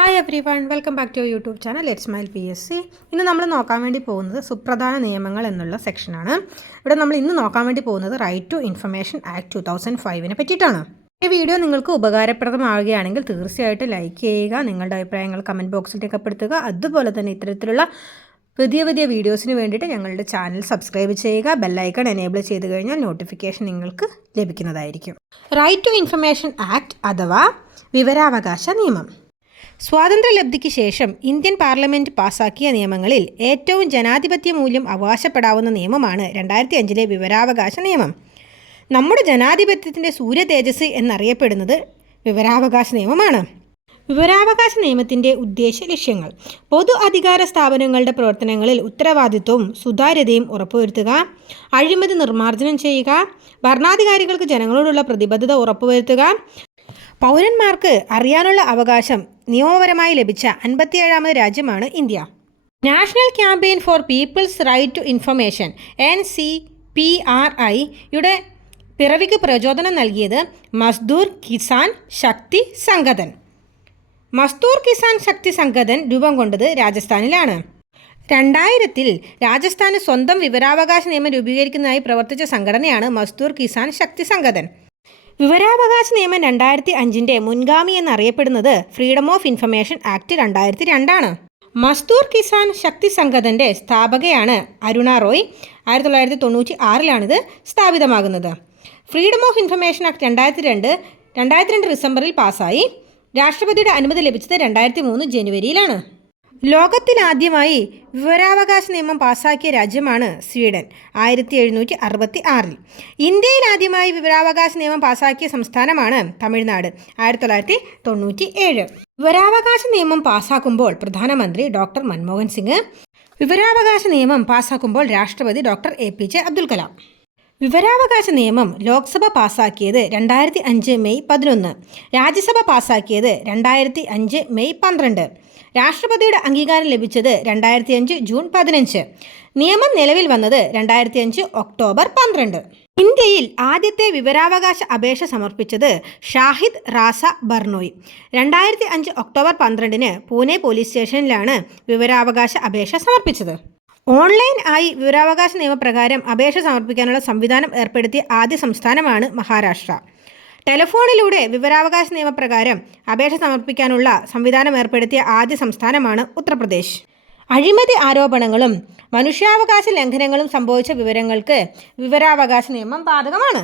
Hi everyone, welcome back to YouTube channel let's smile PSC. ഇന്ന് നമ്മൾ നോക്കാൻ വേണ്ടി പോകുന്നത് സുപ്രധാന നിയമങ്ങൾ എന്നുള്ള സെക്ഷനാണ്. ഇവിടെ നമ്മൾ ഇന്ന് നോക്കാൻ വേണ്ടി പോകുന്നത് റൈറ്റ് ടു ഇൻഫർമേഷൻ ആക്ട് 2005 പറ്റിയിട്ടാണ്. ഈ വീഡിയോ നിങ്ങൾക്ക് ഉപകാരപ്രദമാവുകയാണെങ്കിൽ തീർച്ചയായിട്ടും ലൈക്ക് ചെയ്യുക, നിങ്ങളുടെ അഭിപ്രായങ്ങൾ കമൻറ്റ് ബോക്സിൽ രേഖപ്പെടുത്തുക. അതുപോലെ തന്നെ ഇത്തരത്തിലുള്ള പുതിയ വീഡിയോസിന് വേണ്ടിയിട്ട് ഞങ്ങളുടെ ചാനൽ സബ്സ്ക്രൈബ് ചെയ്യുക. ബെല്ലൈക്കൺ എനേബിൾ ചെയ്ത് കഴിഞ്ഞാൽ നോട്ടിഫിക്കേഷൻ നിങ്ങൾക്ക് ലഭിക്കുന്നതായിരിക്കും. റൈറ്റ് ടു ഇൻഫർമേഷൻ ആക്ട് അഥവാ വിവരാവകാശ നിയമം സ്വാതന്ത്ര്യലബ്ധിക്ക് ശേഷം ഇന്ത്യൻ പാർലമെൻറ്റ് പാസാക്കിയ നിയമങ്ങളിൽ ഏറ്റവും ജനാധിപത്യ മൂല്യം അവകാശപ്പെടാവുന്ന നിയമമാണ് 2005 വിവരാവകാശ നിയമം. നമ്മുടെ ജനാധിപത്യത്തിൻ്റെ സൂര്യ തേജസ് എന്നറിയപ്പെടുന്നത് വിവരാവകാശ നിയമമാണ്. വിവരാവകാശ നിയമത്തിൻ്റെ ഉദ്ദേശ ലക്ഷ്യങ്ങൾ: പൊതു അധികാര സ്ഥാപനങ്ങളുടെ പ്രവർത്തനങ്ങളിൽ ഉത്തരവാദിത്വവും സുതാര്യതയും ഉറപ്പുവരുത്തുക, അഴിമതി നിർമ്മാർജ്ജനം ചെയ്യുക, ഭരണാധികാരികൾക്ക് ജനങ്ങളോടുള്ള പ്രതിബദ്ധത ഉറപ്പുവരുത്തുക, പൗരന്മാർക്ക് അറിയാനുള്ള അവകാശം നിയമപരമായി ലഭിച്ച 57ാമത് രാജ്യമാണ് India. National campaign for people's right to information NCPRI യുടെ പിറവിക്ക് പ്രചോദനം നൽകിയത് മസ്ദൂർ കിസാൻ ശക്തി സംഗതൻ. മസ്ദൂർ കിസാൻ ശക്തി സംഗതൻ രൂപം കൊണ്ടത് രാജസ്ഥാനിലാണ്. 2000 രാജസ്ഥാന് സ്വന്തം വിവരാവകാശ നിയമം രൂപീകരിക്കുന്നതായി പ്രവർത്തിച്ച സംഘടനയാണ് മസ്ദൂർ കിസാൻ ശക്തി സംഗതൻ. വിവരാവകാശ നിയമം 2005 മുൻഗാമി എന്നറിയപ്പെടുന്നത് ഫ്രീഡം ഓഫ് ഇൻഫർമേഷൻ ആക്ട് 2002 ആണ്. മസ്ദൂർ കിസാൻ ശക്തി സംഗതൻ്റെ സ്ഥാപകയാണ് അരുണ റോയ്. 1996 സ്ഥാപിതമാകുന്നത്. ഫ്രീഡം ഓഫ് ഇൻഫർമേഷൻ ആക്ട് 2002 ഡിസംബറിൽ പാസ്സായി. രാഷ്ട്രപതിയുടെ അനുമതി ലഭിച്ചത് 2003 ജനുവരിയിലാണ്. ലോകത്തിലാദ്യമായി വിവരാവകാശ നിയമം പാസാക്കിയ രാജ്യമാണ് സ്വീഡൻ. 1766. ഇന്ത്യയിൽ ആദ്യമായി വിവരാവകാശ നിയമം പാസാക്കിയ സംസ്ഥാനമാണ് തമിഴ്നാട്. 1997. വിവരാവകാശ നിയമം പാസാക്കുമ്പോൾ പ്രധാനമന്ത്രി ഡോക്ടർ മൻമോഹൻ സിംഗ്. വിവരാവകാശ നിയമം പാസാക്കുമ്പോൾ രാഷ്ട്രപതി ഡോക്ടർ APJ അബ്ദുൽ കലാം. വിവരാവകാശ നിയമം ലോക്സഭ പാസാക്കിയത് 2005 മെയ് 11, രാജ്യസഭ പാസാക്കിയത് 2005 മെയ് 12, രാഷ്ട്രപതിയുടെ അംഗീകാരം ലഭിച്ചത് 2005 ജൂൺ 15, നിയമം നിലവിൽ വന്നത് 2005 ഒക്ടോബർ 12. ഇന്ത്യയിൽ ആദ്യത്തെ വിവരാവകാശ അപേക്ഷ സമർപ്പിച്ചത് ഷാഹിദ് റാസ ബർണോയ്. 2005 ഒക്ടോബർ 12 പൂനെ പോലീസ് സ്റ്റേഷനിലാണ് വിവരാവകാശ അപേക്ഷ സമർപ്പിച്ചത്. ഓൺലൈൻ ആയി വിവരാവകാശ നിയമപ്രകാരം അപേക്ഷ സമർപ്പിക്കാനുള്ള സംവിധാനം ഏർപ്പെടുത്തിയ ആദ്യ സംസ്ഥാനമാണ് മഹാരാഷ്ട്ര. ടെലിഫോണിലൂടെ വിവരാവകാശ നിയമപ്രകാരം അപേക്ഷ സമർപ്പിക്കാനുള്ള സംവിധാനം ഏർപ്പെടുത്തിയ ആദ്യ സംസ്ഥാനമാണ് ഉത്തർപ്രദേശ്. അഴിമതി ആരോപണങ്ങളും മനുഷ്യാവകാശ ലംഘനങ്ങളും സംഭവിച്ച വിവരങ്ങൾക്ക് വിവരാവകാശ നിയമം ബാധകമാണ്.